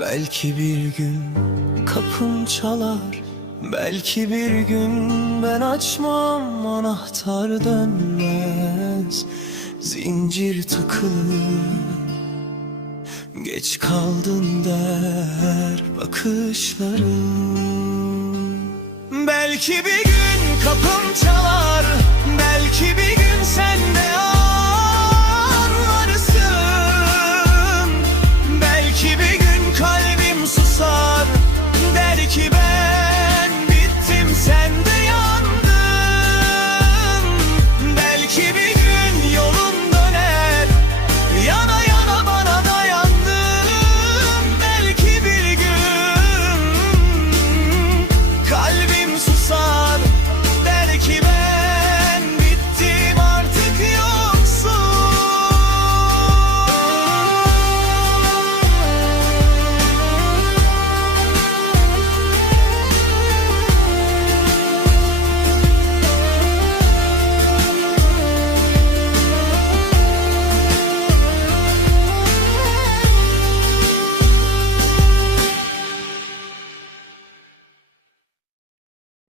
Belki bir gün kapım çalar, belki bir gün ben açmam, anahtar dönmez, zincir takılır. Geç kaldın der bakışların. Belki bir gün kapım çalar, belki bir